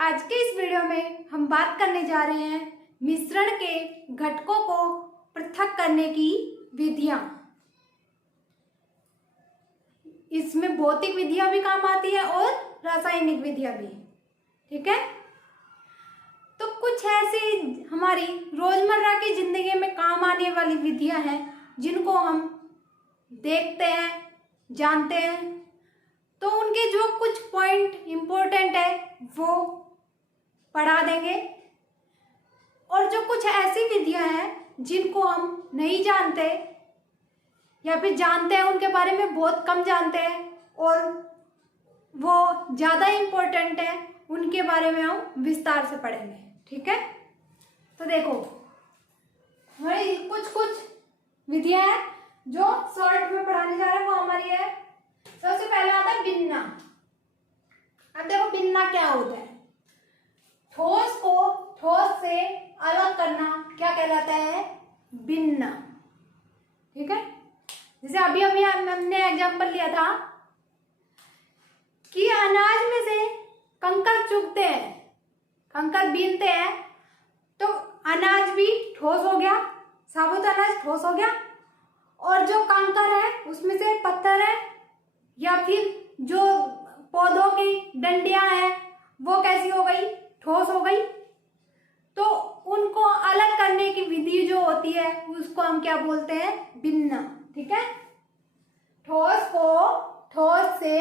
आज के इस वीडियो में हम बात करने जा रहे हैं मिश्रण के घटकों को पृथक करने की विधियां। इसमें भौतिक विधियां भी काम आती है और रासायनिक विधियां भी। ठीक है, तो कुछ ऐसी हमारी रोजमर्रा की जिंदगी में काम आने वाली विधियां हैं जिनको हम देखते हैं, जानते हैं, तो उनके जो कुछ पॉइंट इम्पोर्टेंट है वो पढ़ा देंगे। और जो कुछ ऐसी विधियां हैं जिनको हम नहीं जानते या फिर जानते हैं उनके बारे में बहुत कम जानते हैं और वो ज़्यादा इम्पोर्टेंट है, उनके बारे में हम विस्तार से पढ़ेंगे। ठीक है, तो देखो हमारी कुछ विधियां हैं जो शॉर्ट में पढ़ाने जा रहे हैं, वो हमारी है। सबसे पहले आता है भिन्ना। अब देखो भिन्ना क्या होता है। ठोस को ठोस से अलग करना क्या कहलाता है? भिन्ना। ठीक है, जैसे अभी हमने एग्जांपल लिया था कि अनाज में से कंकर चुगते हैं, कंकर बीनते हैं, तो अनाज भी ठोस हो गया, साबुत अनाज ठोस हो गया, और जो कंकर है उसमें से पत्थर है या फिर जो पौधों की डंडियां हैं वो कैसी हो गई? ठोस हो गई। तो उनको अलग करने की विधि जो होती है उसको हम क्या बोलते हैं? भिन्ना। ठीक है, ठोस को ठोस से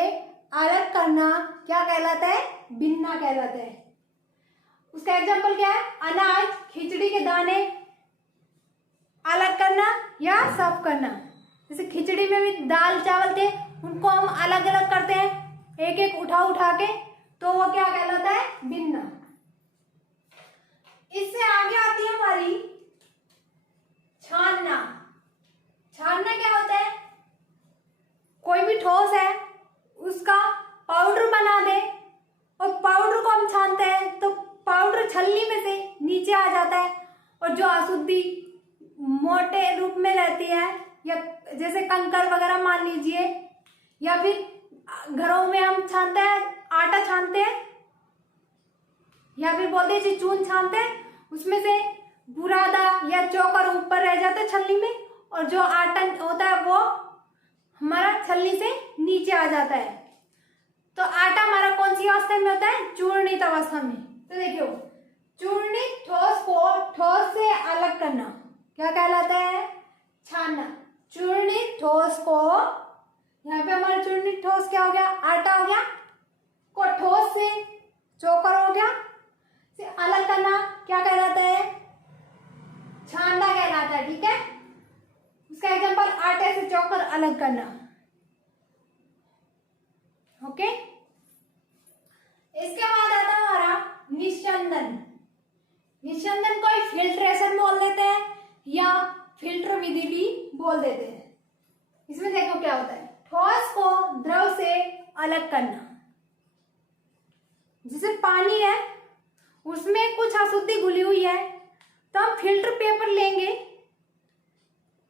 अलग करना क्या कहलाता है? भिन्ना कहलाता है। उसका एग्जाम्पल क्या है? अनाज, खिचड़ी के दाने अलग करना या साफ करना। जैसे खिचड़ी में भी दाल चावल थे, उनको हम अलग अलग करते हैं, एक एक उठा के, तो वो क्या कहलाता है? भिन्ना। इससे आगे आती है हमारी छानना। छानना क्या होता है? कोई भी ठोस है उसका पाउडर बना दे और पाउडर को हम छानते हैं तो पाउडर छलनी में से नीचे आ जाता है, और जो अशुद्धि मोटे रूप में रहती है या जैसे कंकर वगैरह मान लीजिए, या फिर घरों में हम छानते हैं, आटा छानते हैं या फिर बोलते हैं चून छानते हैं, उसमें से बुरादा या चोकर ऊपर रह जाता है छलनी में, और जो आटा होता है वो हमारा छलनी से नीचे आ जाता है। तो आटा हमारा कौन सी अवस्था में होता है? चूर्णित अवस्था में। तो देखियो, चूर्णित ठोस को ठोस से अलग करना क्या कहलाता है? छानना। चूर्णित ठोस को, यहाँ पे हमारा चूर्णित ठोस क्या हो गया? आटा हो गया, को ठोस से चोकर हो गया, से अलग करना क्या कहलाता है? छानना कहलाता है। ठीक है, उसका एग्जांपल आटे से चोकर अलग करना। ओके, इसके बाद आता है हमारा निस्यंदन। निस्यंदन को फिल्ट्रेशन बोल देते हैं या फिल्टर विधि भी बोल देते हैं। इसमें देखो क्या होता है, ठोस को द्रव से अलग करना। जैसे पानी है उसमें कुछ अशुद्धि घुली हुई है, तो हम फिल्टर पेपर लेंगे।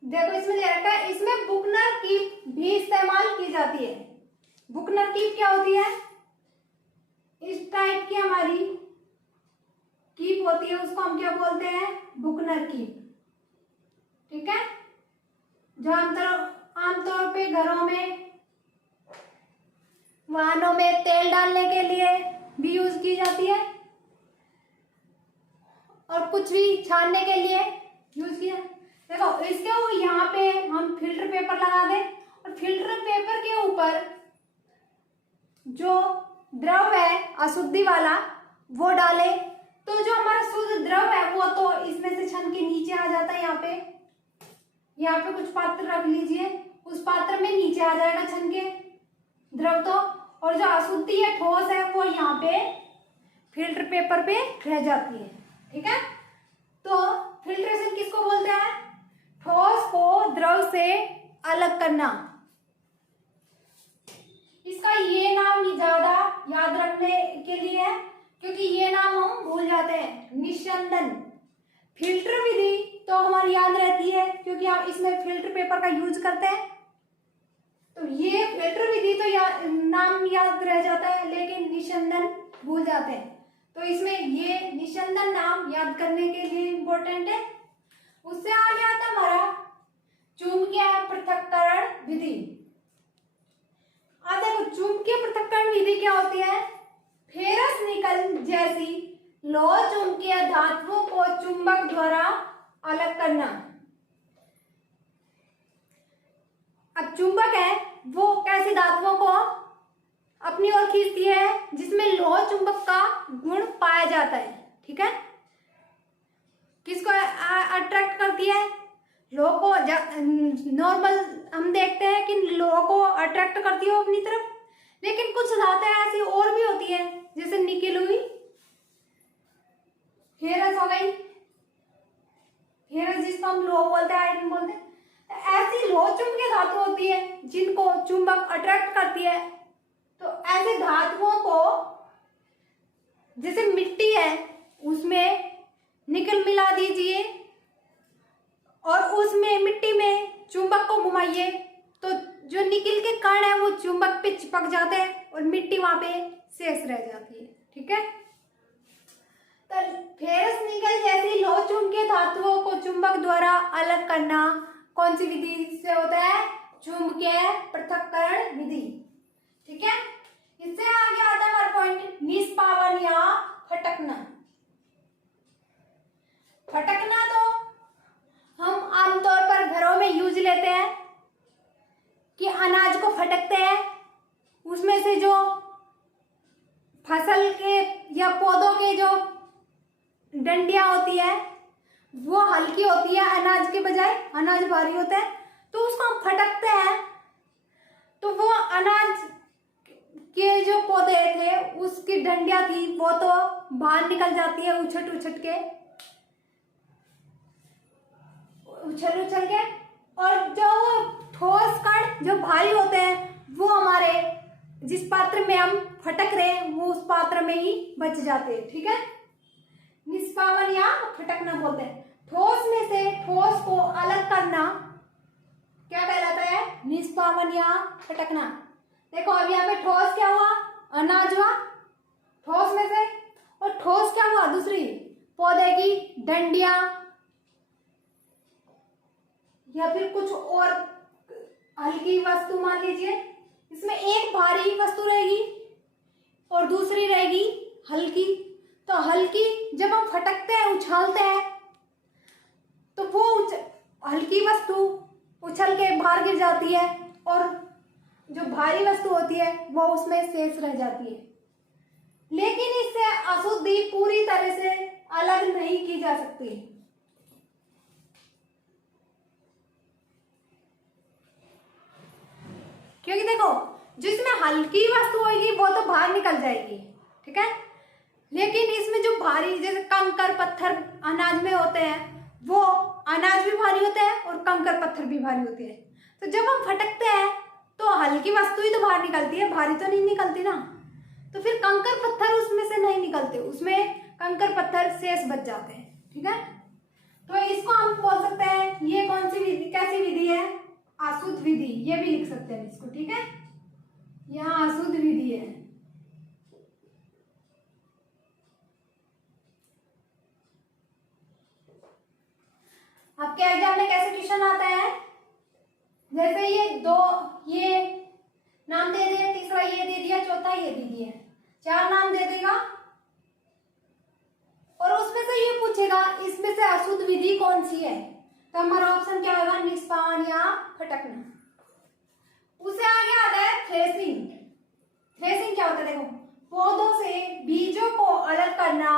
देखो इसमें दे रखा है, इसमें बुकनर कीप भी इस्तेमाल की जाती है। बुकनर कीप क्या होती है? इस टाइप की हमारी कीप होती है, उसको हम क्या बोलते हैं? बुकनर कीप। ठीक है, जो आमतौर पे घरों में, वाहनों में तेल डालने के लिए भी यूज की जाती है, और कुछ भी छानने के लिए यूज किया। देखो इसके यहाँ पे हम फिल्टर पेपर लगा दें और फिल्टर पेपर के ऊपर जो द्रव है अशुद्धि वाला वो डाले, तो जो हमारा शुद्ध द्रव है वो तो इसमें से छन के नीचे आ जाता है। यहाँ पे कुछ पात्र रख लीजिए, उस पात्र में नीचे आ जाएगा छन के द्रव तो, और जो अशुद्धि है ठोस है वो यहाँ पे फिल्टर पेपर पे रह जाती है। ठीक है, तो फिल्ट्रेशन किसको बोलते हैं? ठोस को द्रव से अलग करना। इसका ये नाम ज्यादा याद रखने के लिए है क्योंकि ये नाम हम भूल जाते हैं। निस्यंदन। फिल्टर विधि तो हमारी याद रहती है क्योंकि हम इसमें फिल्टर पेपर का यूज करते हैं, तो ये फिल्टर विधि तो नाम याद रह जाता है, लेकिन निस्यंदन भूल जाते हैं। तो इसमें ये निस्यंदन नाम याद करने के लिए इम्पोर्टेंट है। उससे आगे आता है हमारा चुंबकीय पृथक्करण विधि। देखो चुंबकीय पृथक्करण विधि क्या होती है? फेरस निकल जैसी लौह चुंबकीय धातुओं को चुंबक द्वारा अलग करना। अब चुंबक है वो कैसी धातुओं को अपनी ओर खींचती है? जिसमें लौह चुंबक का गुण पाया जाता है। ठीक है, किसको अट्रैक्ट करती है? लोह को। नॉर्मल हम देखते हैं कि लोह को अट्रैक्ट करती है अपनी तरफ, लेकिन कुछ धातुएं ऐसी और भी होती है, जैसे निकेल हुई, फेरस हो गई, फेरस जिसको हम लोह बोलते हैं, आयरन बोलते हैं। ऐसी लोह चुंबकीय धातु होती है जिनको चुंबक अट्रैक्ट करती है। तो ऐसे धातुओं को, जैसे मिट्टी है उसमें निकल मिला दीजिए और उसमें मिट्टी में चुंबक को घुमाइए, तो जो निकल के कण है वो चुंबक पे चिपक जाते हैं और मिट्टी वहां पे शेष रह जाती है। ठीक है, तो फेरस निकल जैसी लौह चुंबकीय धातुओं को चुंबक द्वारा अलग करना कौन सी विधि से होता है? चुंबकीय पृथक्करण विधि। ठीक है, इससे आगे आता है हमारा पॉइंट निष्पावन या फटकना। फटकना तो हम आमतौर पर घरों में यूज लेते हैं कि अनाज को फटकते हैं, उसमें से जो फसल के या पौधों के जो डंडियां होती है वो हल्की होती है अनाज के बजाय, अनाज भारी होता है, तो उसको हम फटकते हैं। तो वो अनाज के जो पौधे थे उसकी डंडियां थी वो तो बाहर निकल जाती है उछट उछट के, उछल उछल के, और जो ठोस कण जो भारी होते हैं वो हमारे जिस पात्र में हम फटक रहे हैं वो उस पात्र में ही बच जाते हैं। ठीक है, निष्पावन या फटकना बोलते हैं। ठोस में से ठोस को अलग करना क्या कहलाता है? निष्पावन या फटकना। देखो अब यहाँ पे ठोस क्या हुआ? अनाज हुआ ठोस में से, और ठोस क्या हुआ? दूसरी पौधे की डंडियां या फिर कुछ और हल्की वस्तु मान लीजिए। इसमें एक भारी वस्तु रहेगी और दूसरी रहेगी हल्की। तो हल्की जब हम फटकते हैं, उछालते हैं, तो वो हल्की वस्तु उछल के बाहर गिर जाती है और जो भारी वस्तु होती है वो उसमें शेष रह जाती है। लेकिन इससे अशुद्धि पूरी तरह से अलग नहीं की जा सकती। क्योंकि देखो जिसमें हल्की वस्तु होगी वो तो बाहर निकल जाएगी। ठीक है, लेकिन इसमें जो भारी, जैसे कंकर पत्थर अनाज में होते हैं, वो अनाज भी भारी होते हैं और कंकर पत्थर भी भारी होते हैं। तो जब हम फटकते हैं तो हल्की वस्तु ही तो बाहर निकलती है, भारी तो नहीं निकलती ना। तो फिर कंकर पत्थर उसमें से नहीं निकलते, उसमें कंकर पत्थर शेष बच जाते हैं। ठीक है, तो इसको हम बोल सकते हैं, ये कौन सी विधि, कैसी विधि है? अशुद्ध विधि, ये भी लिख सकते हैं इसको। ठीक है, यहाँ अशुद्ध विधि है। आपके एग्जाम में कैसे क्वेश्चन आता है? जैसे ये दो, ये नाम दे दिया, तीसरा ये दे दिया, चौथा ये दे दिया, 4 नाम दे देगा और उसमें से ये पूछेगा इसमें से अशुद्ध विधि कौन सी है। तो हमारा ऑप्शन क्या होगा? निष्पावन या फटकना। उससे आगे आता है थ्रेसिंग। थ्रेसिंग क्या होता है? देखो पौधों से बीजों को अलग करना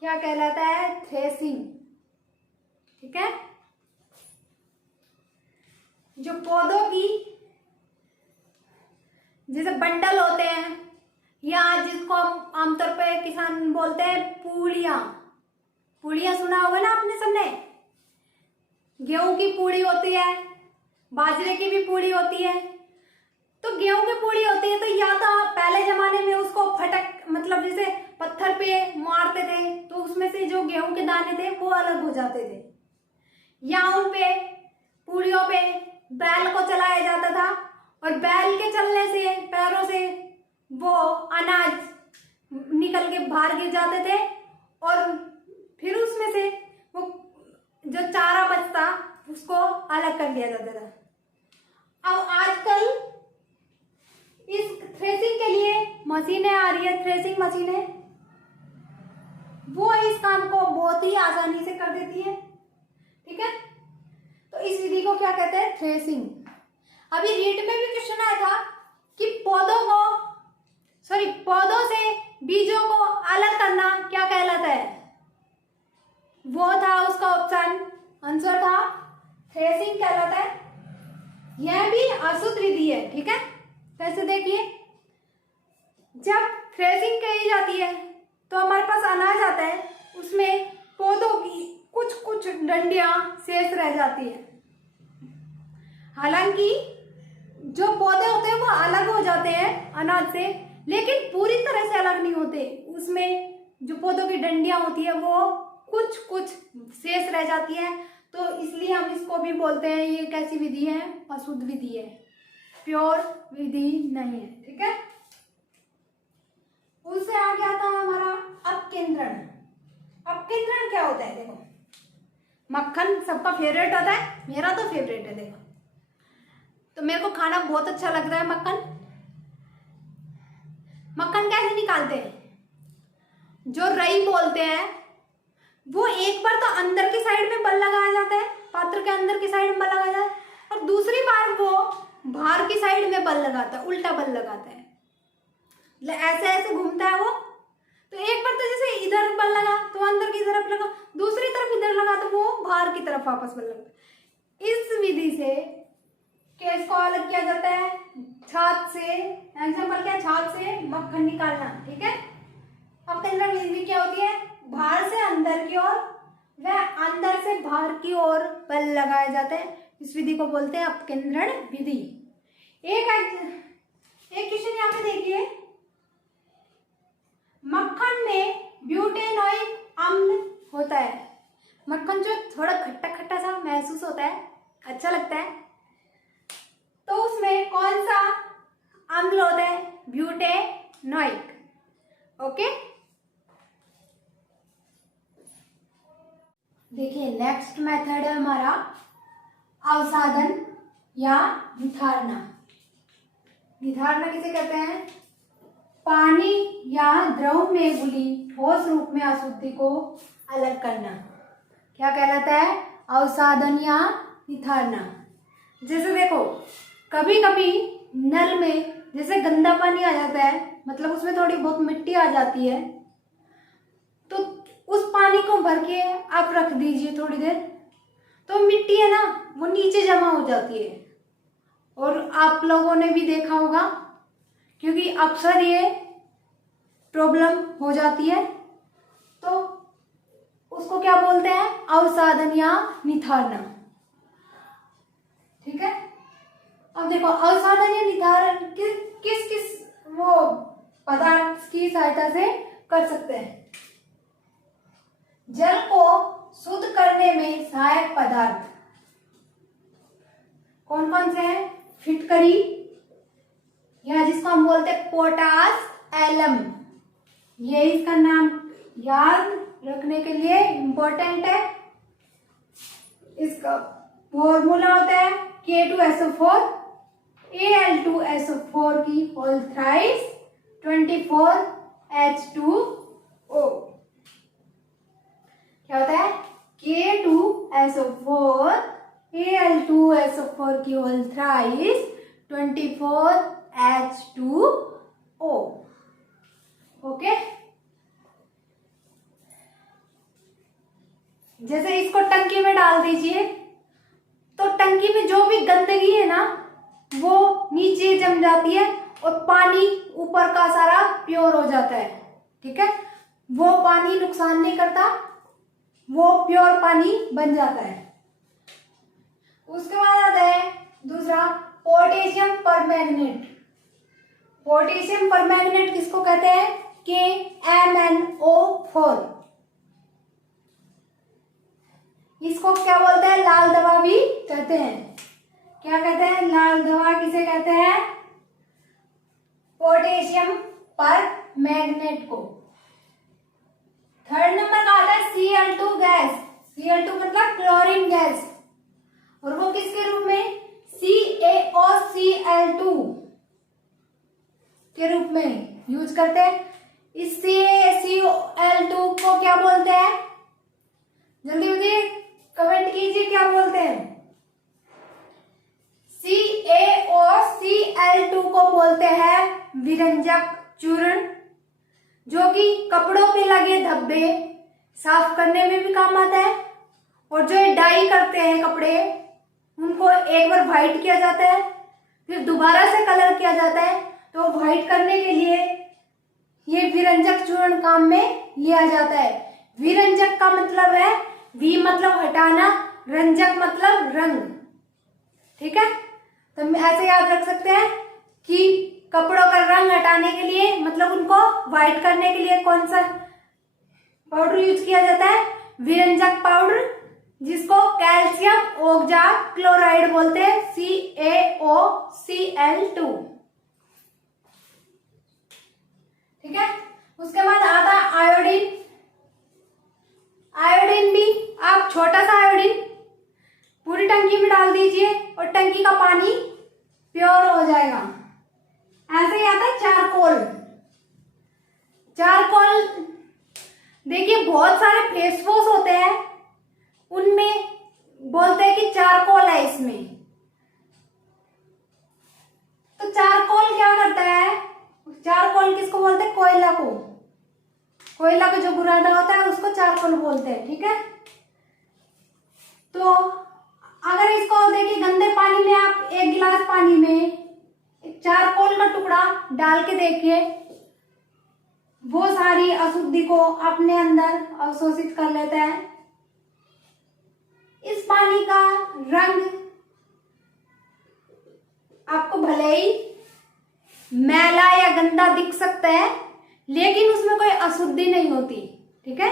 क्या कहलाता है? थ्रेसिंग। ठीक है, जो पौधों की जैसे बंडल होते हैं या जिसको हम आमतौर पे किसान बोलते हैं पूड़ियां, पूड़ियां सुना होगा ना आपने सबने। गेहूं की पूड़ी होती है, बाजरे की भी पूड़ी होती है। तो गेहूं की पूड़ी होती है तो या तो पहले जमाने में उसको फटक, मतलब जैसे पत्थर पे मारते थे तो उसमें से जो गेहूं के दाने थे वो अलग हो जाते थे, या उन पे पूड़ियों पे बैल को चलाया जाता था और बैल के चलने से, पैरों से वो अनाज निकल के बाहर गिर जाते थे और फिर उसमें से वो जो चारा बचता उसको अलग कर लिया जाता था। अब आजकल इस थ्रेसिंग के लिए मशीनें आ रही है, थ्रेसिंग मशीनें, वो इस काम को बहुत ही आसानी से कर देती है। ठीक है, तो इस विधि को क्या कहते हैं? थ्रेसिंग। अभी रीट में भी क्वेश्चन आया था कि पौधों से बीजों को अलग करना क्या कहलाता है? वो था उसका ऑप्शन, आंसर था थ्रेसिंग कहलाता है। यह भी अशुद्ध विधि है। ठीक है, कैसे देखिए, जब थ्रेसिंग कही जाती है तो हमारे पास अनाज आता है, उसमें पौधों की कुछ कुछ डंडियां शेष रह जाती है। हालांकि जो पौधे होते हैं वो अलग हो जाते हैं अनाज से, लेकिन पूरी तरह से अलग नहीं होते। उसमें जो पौधों की डंडियां होती है वो कुछ कुछ शेष रह जाती है, तो इसलिए हम इसको भी बोलते हैं ये कैसी विधि है? अशुद्ध विधि है, प्योर विधि नहीं है। ठीक है, उससे आगे आता है हमारा अपकेंद्रण। अपकेंद्रण क्या होता है? देखो, मक्खन सबका फेवरेट होता है, मेरा तो फेवरेट है। देखो, तो मेरे को खाना बहुत अच्छा लगता है मक्खन। मक्खन कैसे निकालते हैं? जो रई बोलते हैं वो एक बार तो अंदर की साइड में बल लगाया जाता है, पात्र के अंदर की साइड में बल लगाया जाता है, और दूसरी बार वो बाहर की साइड में बल लगाता है, उल्टा बल लगाता है, ऐसे ऐसे घूमता है वो। तो एक बार तो जैसे इधर बल लगा तो अंदर की तरफ लगा, दूसरी तरफ इधर लगा तो वो बाहर की तरफ वापस बल लगा। इस विधि से केस को अलग किया जाता है छाछ से। एग्जाम्पल क्या? छाछ से मक्खन निकालना। ठीक है, अपकेंद्रण विधि क्या होती है? बाहर से अंदर की ओर व अंदर से बाहर की ओर बल लगाया जाता है। इस विधि को बोलते हैं अपकेंद्रण विधि। एक क्वेश्चन यहाँ पे देखिए, मक्खन में ब्यूटेनॉइक अम्ल होता है। मक्खन जो थोड़ा खट्टा खट्टा सा महसूस होता है, अच्छा लगता है, तो उसमें कौन सा अम्ल होता है? ब्यूटेनॉइक। ओके, देखिए नेक्स्ट मेथड है हमारा अवसादन या निथारना। निथारना किसे कहते हैं? पानी या द्रव में घुली ठोस रूप में अशुद्धि को अलग करना क्या कहलाता है? अवसादन या निथारना। जैसे देखो, कभी कभी नल में जैसे गंदा पानी आ जाता है, मतलब उसमें थोड़ी बहुत मिट्टी आ जाती है, तो उस पानी को भर के आप रख दीजिए थोड़ी देर, तो मिट्टी है ना वो नीचे जमा हो जाती है। और आप लोगों ने भी देखा होगा, क्योंकि अक्सर ये प्रॉब्लम हो जाती है, तो उसको क्या बोलते हैं? अवसादन या निथारना। ठीक है, अब देखो अवसादन या निथारण किस किस वो पदार्थ की सहायता से कर सकते हैं? जल को शुद्ध करने में सहायक पदार्थ कौन कौन से हैं? फिटकरी, या जिसको हम बोलते हैं पोटास एलम, ये इसका नाम याद रखने के लिए इंपॉर्टेंट है। इसका फॉर्मूला होता है K2SO4 Al2SO4 की होल थ्राइस 24H2O। क्या होता है? K2SO4 Al2SO4 की होल थ्राइस 24H2O। ओके, जैसे इसको टंकी में डाल दीजिए, तो टंकी में जो भी गंदगी है ना वो नीचे जम जाती है और पानी ऊपर का सारा प्योर हो जाता है। ठीक है, वो पानी नुकसान नहीं करता, वो प्योर पानी बन जाता है। उसके बाद आता है दूसरा पोटेशियम परमैंगनेट। पोटेशियम परमैंगनेट किसको कहते हैं? KMnO4। इसको क्या बोलते हैं? लाल दवा भी कहते हैं। क्या कहते हैं? लाल दवा किसे कहते हैं? पोटेशियम परमैंगनेट को। थर्ड नंबर का आता है Cl2 गैस। Cl2 मतलब क्लोरीन गैस, और वो किसके रूप में? CaOCl2 के रूप में यूज करते हैं। इस CaCl2 को क्या बोलते हैं? जल्दी जल्दी कमेंट कीजिए, क्या बोलते हैं? CaOCl2 को बोलते हैं विरंजक चूर्ण, जो कि कपड़ों पे लगे धब्बे साफ करने में भी काम आता है। और जो ये डाई करते हैं कपड़े, उनको एक बार व्हाइट किया जाता है, फिर दोबारा से कलर किया जाता है, तो व्हाइट करने के लिए ये विरंजक चूर्ण काम में लिया जाता है। विरंजक का मतलब है, वी मतलब हटाना, रंजक मतलब रंग। ठीक है, तो हम ऐसे याद रख सकते हैं कि कपड़ों का रंग हटाने के लिए, मतलब उनको व्हाइट करने के लिए कौन सा पाउडर यूज किया जाता है? विरंजक पाउडर, जिसको कैल्शियम ऑक्जा क्लोराइड बोलते हैं, CaOCl2। ठीक है, उसके बाद आता है आयोडीन। आयोडीन भी आप छोटा सा आयोडीन पूरी टंकी में डाल दीजिए और टंकी का पानी प्योर हो जाएगा। ऐसे ही आता है चारकोल। चारकोल देखिए, बहुत सारे फेस वॉश होते हैं, उनमें बोलते हैं कि चारकोल है इसमें। तो चारकोल क्या करता है? चारकोल किसको बोलते हैं? कोयला को। कोयला का जो बुरादा होता है उसको चारकोल बोलते हैं। ठीक है, तो अगर इसको देखिए गंदे पानी में आप एक गिलास पानी में एक चारकोल का टुकड़ा डाल के देखिए, वो सारी अशुद्धि को अपने अंदर अवशोषित कर लेता है। इस पानी का रंग आपको भले ही मैला या गंदा दिख सकता है, लेकिन उसमें कोई अशुद्धि नहीं होती। ठीक है,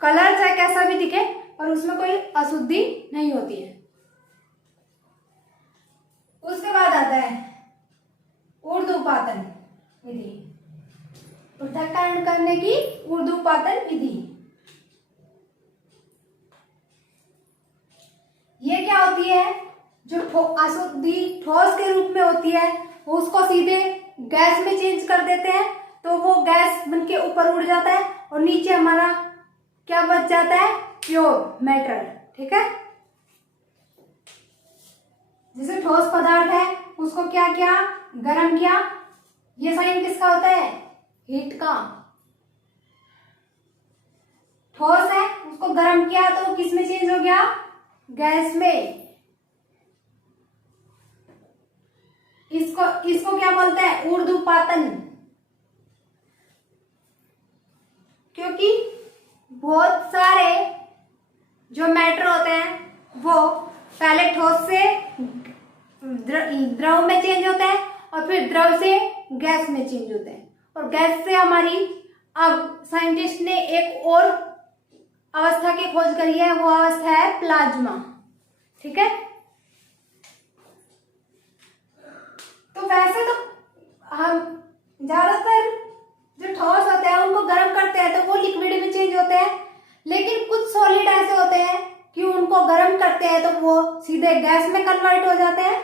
कलर चाहे कैसा भी दिखे, पर उसमें कोई अशुद्धि नहीं होती है। उसके बाद आता है ऊर्ध्वपातन विधि, पृथक्करण करने की ऊर्ध्वपातन विधि। ये क्या होती है? जो अशुद्धि ठोस के रूप में होती है, उसको सीधे गैस में चेंज कर देते हैं, तो वो गैस बनके ऊपर उड़ जाता है और नीचे हमारा क्या बच जाता है? Pure metal. ठीक है, जैसे ठोस पदार्थ है उसको क्या किया? गरम किया। ये साइन किसका होता है? हीट का। ठोस है, उसको गरम किया तो किस में चेंज हो गया? गैस में। इसको क्या बोलते हैं? ऊर्ध्वपातन। क्योंकि बहुत सारे जो मैटर होते हैं वो पहले ठोस से द्रव में चेंज होते हैं और फिर द्रव से गैस में चेंज होते हैं, और गैस से हमारी अब साइंटिस्ट ने एक और अवस्था की खोज करी है, वो अवस्था है प्लाज्मा। ठीक है, तो वैसे तो हम ज्यादातर जो ठोस होते हैं उनको गर्म करते हैं तो वो लिक्विड में चेंज होते हैं, लेकिन कुछ सॉलिड ऐसे होते हैं कि उनको गर्म करते हैं तो वो सीधे गैस में कन्वर्ट हो जाते हैं,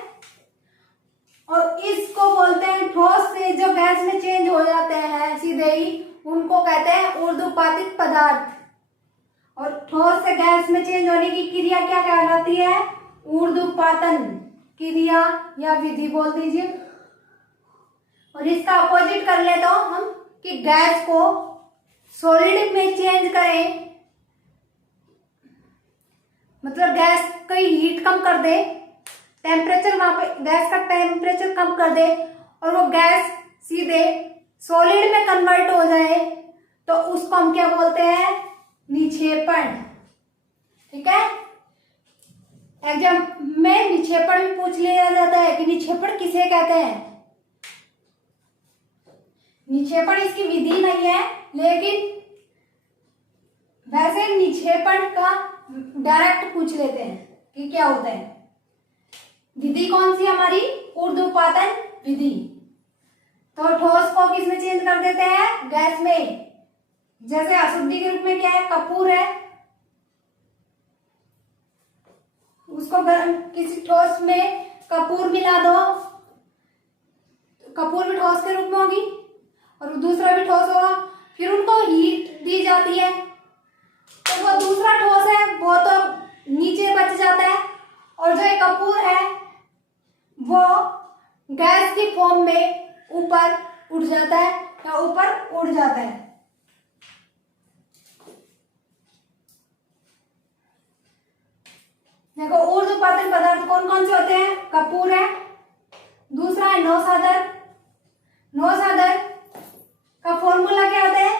और इसको बोलते हैं ठोस से जो गैस में चेंज हो जाते हैं सीधे ही, उनको कहते हैं ऊर्ध्वपातित पदार्थ। और ठोस से गैस में चेंज होने की क्रिया क्या कहलाती है? ऊर्ध्वपातन क्रिया या विधि बोल दीजिए। और इसका अपोजिट कर ले तो हम कि गैस को सॉलिड में चेंज करें, मतलब गैस की हीट कम कर दे, टेम्परेचर वहां पे गैस का टेम्परेचर कम कर दे और वो गैस सीधे सॉलिड में कन्वर्ट हो जाए, तो उसको हम क्या बोलते हैं? निक्षेपण। ठीक है, एग्जाम में निक्षेपण भी पूछ लिया जाता है कि निक्षेपण किसे कहते हैं। निक्षेपण इसकी विधि नहीं है, लेकिन वैसे निक्षेपण का डायरेक्ट पूछ लेते हैं कि क्या होता है। विधि कौन सी हमारी? ऊर्ध्वपातन विधि। तो ठोस को किस में चेंज कर देते हैं? गैस में। जैसे अशुद्धि के रूप में क्या है, कपूर है, उसको किसी ठोस में कपूर मिला दो, कपूर भी ठोस के रूप में होगी और दूसरा भी ठोस होगा, फिर उनको हीट दी जाती है तो वो दूसरा ठोस है वो तो नीचे बच जाता है और जो एक कपूर है वो गैस की फॉर्म में ऊपर उठ जाता है या ऊपर उड़ जाता है। देखो ऊर्ध्वपातन पदार्थ कौन कौन से होते हैं, कपूर है, दूसरा है नौसादर। नौसादर का फॉर्मूला क्या होता है,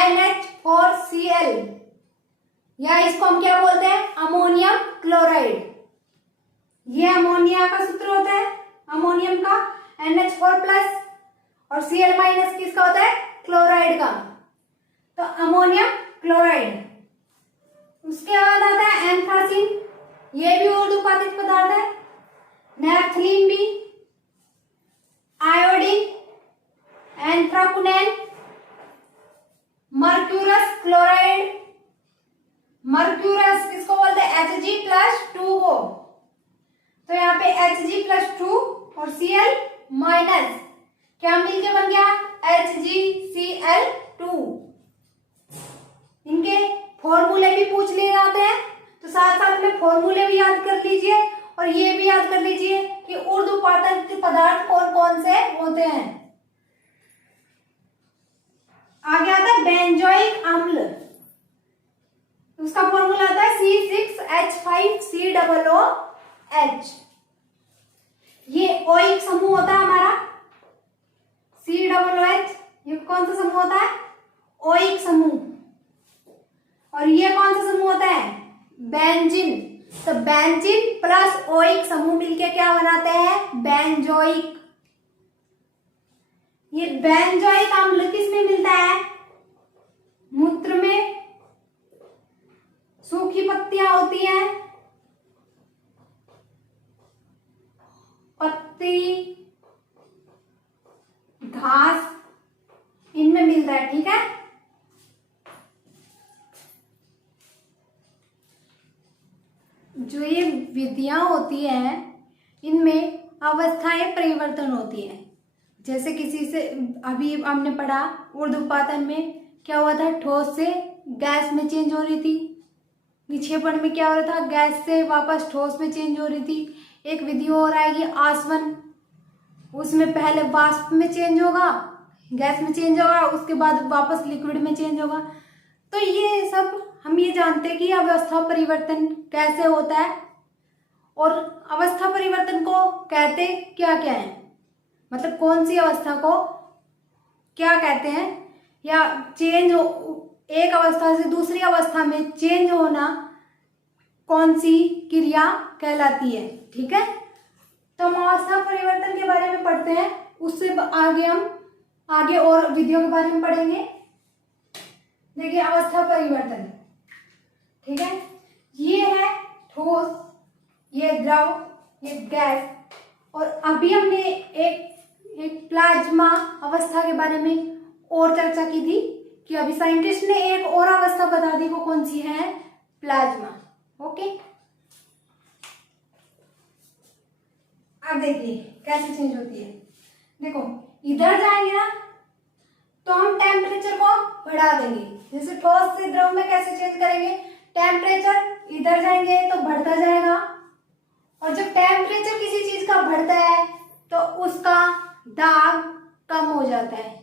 NH4Cl, या इसको हम क्या बोलते हैं, अमोनियम क्लोराइड। ये अमोनिया का सूत्र होता है, अमोनियम का NH4+ और Cl- किसका होता है, क्लोराइड का, तो अमोनियम क्लोराइड। उसके बाद आता है एंथ्रासीन, ये भी ऊर्ध्वपातित पदार्थ है, नैप्थलीन भी, आयोडीन, एंथ्राकुनेन, मर्क्यूरस क्लोराइड, मर्क्यूरस किसको बोलते हैं, Hg+2 को, तो यहाँ पे Hg+2 और Cl- क्या मिलके बन गया, HgCl2। इनके फॉर्मूले भी पूछ लिए जाते हैं तो साथ साथ में फॉर्मूले भी याद कर लीजिए और ये भी याद कर लीजिए कि ऊर्ध्वपातन पदार्थ कौन कौन से होते हैं। आगे आता है बेंजोइक अम्ल, उसका फॉर्मूला आता है C6H5COOH। ये ओइक समूह होता है हमारा, COOH, ये कौन सा समूह होता है, ओइक समूह। और ये कौन सा समूह होता है, बेंजीन। तो बेंजीन प्लस ओइक समूह मिलके क्या बनाते हैं, बेंजोइक। ये बेंजोइक अम्ल किस में मिलता है, मूत्र में, सूखी पत्तियां होती हैं, पत्ती, घास, इनमें मिलता है, ठीक है। जो ये विधियां होती हैं इनमें अवस्थाएं परिवर्तन होती हैं। जैसे किसी से अभी हमने पढ़ा ऊर्ध्वपातन में क्या हुआ था, ठोस से गैस में चेंज हो रही थी, विक्षेपण में क्या हो रहा था, गैस से वापस ठोस में चेंज हो रही थी। एक विधि और आएगी आसवन, उसमें पहले वाष्प में चेंज होगा, गैस में चेंज होगा, उसके बाद वापस लिक्विड में चेंज होगा। तो ये सब हम ये जानते हैं कि अवस्था परिवर्तन कैसे होता है और अवस्था परिवर्तन को कहते क्या क्या है, मतलब कौन सी अवस्था को क्या कहते हैं, या चेंज एक अवस्था से दूसरी अवस्था में चेंज होना कौन सी क्रिया कहलाती है, ठीक है। तो हम अवस्था परिवर्तन के बारे में पढ़ते हैं, उससे आगे हम आगे और विधियों के बारे में पढ़ेंगे। देखिए अवस्था परिवर्तन, ठीक है, ये है ठोस, ये द्रव, ये गैस, और अभी हमने एक प्लाज्मा अवस्था के बारे में और चर्चा की थी कि अभी साइंटिस्ट ने एक और अवस्था बता दी, वो कौन सी है, प्लाज्मा। ओके, अब देखिए कैसे चेंज होती है। देखो इधर जाएंगे ना तो हम टेम्परेचर को बढ़ा देंगे, जैसे ठोस से द्रव में कैसे चेंज करेंगे, टेम्परेचर इधर जाएंगे तो बढ़ता जाएगा, और जब टेम्परेचर किसी चीज का बढ़ता है तो उसका दाब कम हो जाता है।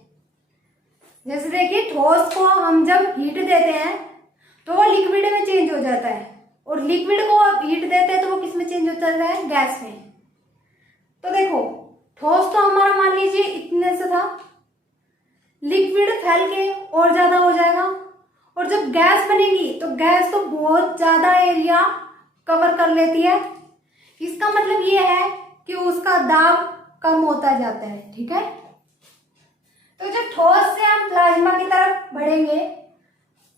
जैसे देखिए ठोस को हम जब हीट देते हैं तो वो लिक्विड में चेंज हो जाता है, और लिक्विड को हीट देते हैं तो वो किस में चेंज होता है, गैस में। तो देखो ठोस तो हमारा मान लीजिए इतने से था, लिक्विड फैल के और ज्यादा हो जाएगा, और जब गैस बनेगी तो गैस तो बहुत ज्यादा एरिया कवर कर लेती है। इसका मतलब ये है कि उसका दाब कम होता जाता है, ठीक है। तो जब ठोस से हम प्लाज्मा की तरफ बढ़ेंगे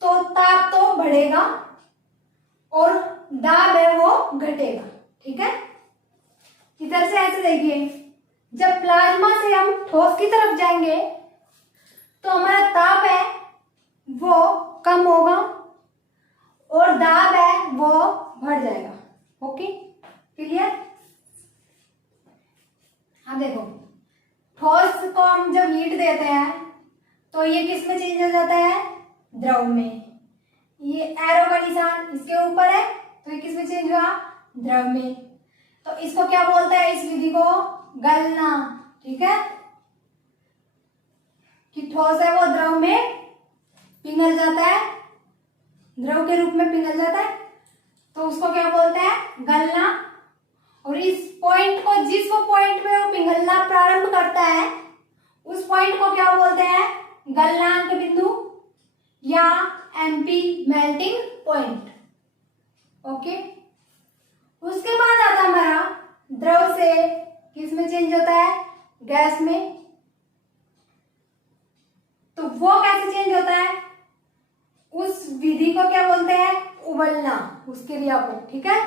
तो ताप तो बढ़ेगा और दाब है वो घटेगा, ठीक है। इधर से ऐसे देखिए, जब प्लाज्मा से हम ठोस की तरफ जाएंगे तो हमारा ताप है वो ये किस में चेंज हो जाता है? द्रव में। ये एरो का निशान इसके ऊपर है तो ये किस में चेंज हुआ? द्रव में। तो इसको क्या बोलते हैं? इस विधि को गलना। ठीक है, कि ठोस है वो द्रव में पिघल जाता है, द्रव के रूप में पिघल जाता है, तो उसको क्या बोलते हैं? गलना। और इस पॉइंट को, जिस वो पॉइंट पे वो पिघलना प्रारंभ करता है, उस पॉइंट को क्या बोलते हैं? गलनांक बिंदु या एमपी मेल्टिंग पॉइंट। ओके, उसके बाद आता है हमारा द्रव से किस में चेंज होता है? गैस में। तो वो कैसे चेंज होता है? उस विधि को क्या बोलते हैं? उबलना, उस क्रिया को। ठीक है,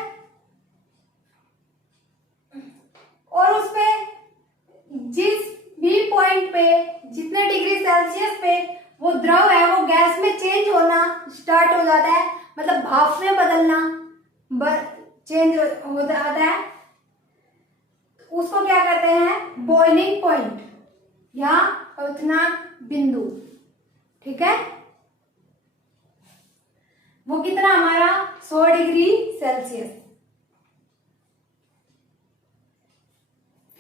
और उस पे जिस भी पॉइंट पे, जितने डिग्री सेल्सियस पे वो द्रव है वो गैस में चेंज होना स्टार्ट हो जाता है, मतलब भाप में बदलना चेंज हो जाता है, उसको क्या कहते हैं? बॉइलिंग पॉइंट या क्वथनांक बिंदु। ठीक है, वो कितना हमारा? 100 डिग्री सेल्सियस।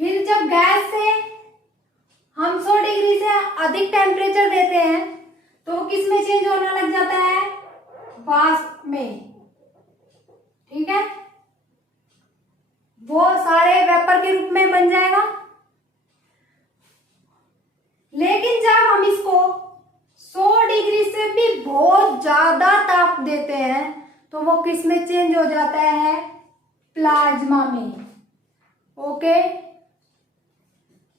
फिर जब गैस से हम 100 डिग्री से अधिक टेम्परेचर देते हैं तो वो किस में चेंज होने लग जाता है? वाष्प में। ठीक है, वो सारे वेपर के रूप में बन जाएगा। लेकिन जब हम इसको 100 डिग्री से भी बहुत ज्यादा ताप देते हैं तो वो किस में चेंज हो जाता है? प्लाज्मा में। ओके,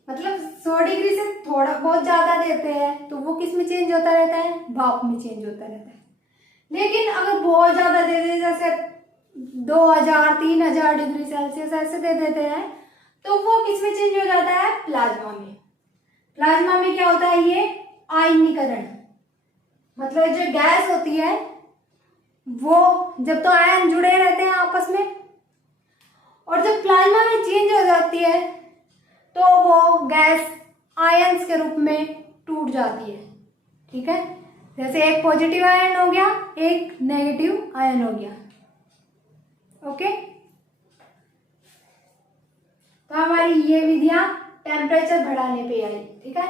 मतलब 100 डिग्री से थोड़ा बहुत ज्यादा देते हैं तो वो किस में चेंज होता रहता है? भाप में चेंज होता रहता है। लेकिन अगर बहुत ज्यादा दे देते, जैसे 2000-3000 डिग्री सेल्सियस ऐसे दे देते हैं तो वो किस में चेंज हो जाता है? प्लाज्मा में। प्लाज्मा में क्या होता है? ये आयनीकरण, मतलब जो गैस होती है वो जब तो आयन जुड़े रहते हैं आपस में, और जब प्लाज्मा में चेंज हो जाती है तो वो गैस आयंस के रूप में टूट जाती है। ठीक है, जैसे एक पॉजिटिव आयन हो गया, एक नेगेटिव आयन हो गया। ओके, तो हमारी ये विधियां टेम्परेचर बढ़ाने पे आई। ठीक है,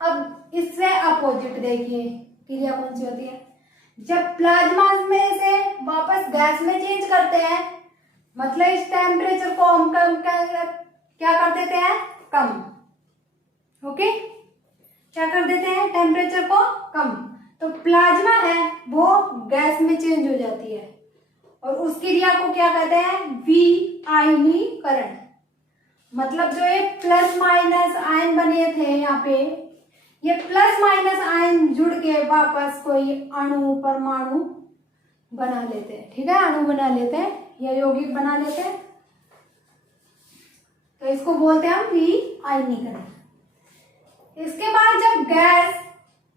अब इससे अपोजिट देखिए क्रिया कौन सी होती है? जब प्लाज्मा में से वापस गैस में चेंज करते हैं, मतलब इस टेम्परेचर को हम क्या कर देते हैं? कम। ओके, क्या कर देते हैं? टेम्परेचर को कम। तो प्लाज्मा है वो गैस में चेंज हो जाती है और उस क्रिया को क्या कहते हैं? विआयनीकरण। मतलब जो ये प्लस माइनस आयन बने थे यहाँ पे, ये प्लस माइनस आयन जुड़ के वापस कोई अणु, परमाणु बना लेते हैं। ठीक है, अणु बना लेते हैं या यौगिक बना लेते हैं, तो इसको बोलते हैं हम विआयनीकरण। इसके बाद जब गैस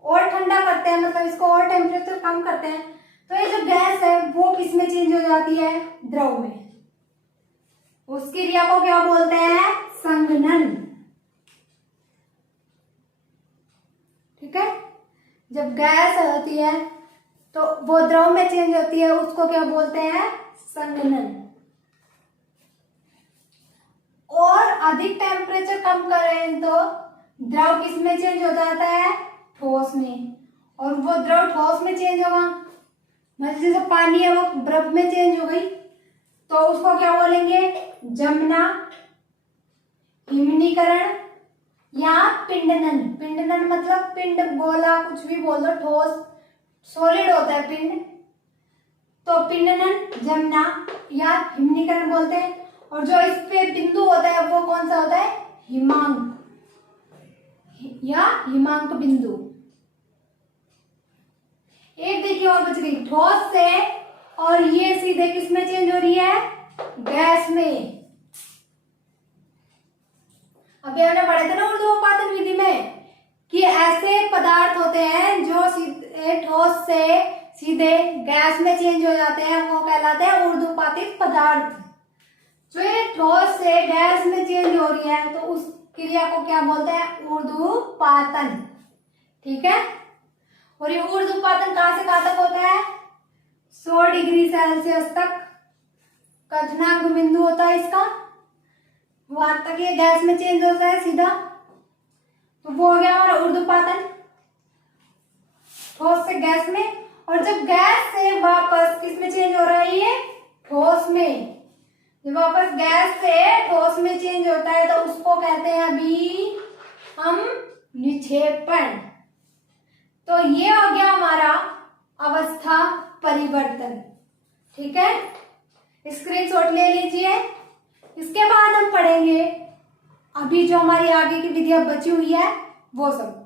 और ठंडा करते हैं, मतलब इसको और टेम्परेचर कम करते हैं, तो ये जो गैस है वो किस में चेंज हो जाती है? द्रव में। उस क्रिया को क्या बोलते हैं? संघनन। ठीक है, जब गैस होती है तो वो द्रव में चेंज होती है, उसको क्या बोलते हैं? संघनन। और अधिक टेम्परेचर कम करें तो द्रव किस में चेंज हो जाता है? ठोस में। और वो द्रव ठोस में चेंज होगा, मतलब जैसे पानी है वो बर्फ में चेंज हो गई, तो उसको क्या बोलेंगे? जमना, हिमनीकरण या पिंडनन। पिंडनन मतलब पिंड, गोला, कुछ भी बोल दो, ठोस सॉलिड होता है पिंड, तो पिंडनन, जमना या हिमनीकरण बोलते हैं। और जो इस पे बिंदु होता है वो कौन सा होता है? हिमांक या हिमांक बिंदु। एक देखिए और बच गई, ठोस से, और ये सीधे किस में चेंज हो रही है? गैस में। अभी हमने पढ़े थे ना ऊर्ध्वपातन विधि में कि ऐसे पदार्थ होते हैं जो सीधे ठोस से सीधे गैस में चेंज हो जाते हैं, वो कहलाते हैं ऊर्ध्वपातित पदार्थ। जो ये ठोस से गैस में चेंज हो रही है तो उस क्रिया को क्या बोलते हैं? ऊर्ध्वपातन। ठीक है। और ये ऊर्ध्वपातन कहां से कहां तक होता है? 100 डिग्री सेल्सियस तक का घटनांक बिंदु होता है इसका, वहां तक ये गैस में चेंज होता है सीधा। तो वो हो गया हमारा ऊर्ध्वपातन, ठोस से गैस में। और जब गैस से वापस किस में चेंज हो रहा है? ये ठोस में। जब वापस गैस से ठोस में चेंज होता है तो उसको कहते हैं अभी हम निक्षेपण। तो ये हो गया हमारा अवस्था परिवर्तन। ठीक है, स्क्रीनशॉट ले लीजिए। इसके बाद हम पढ़ेंगे अभी जो हमारी आगे की विधियां बची हुई है वो सब।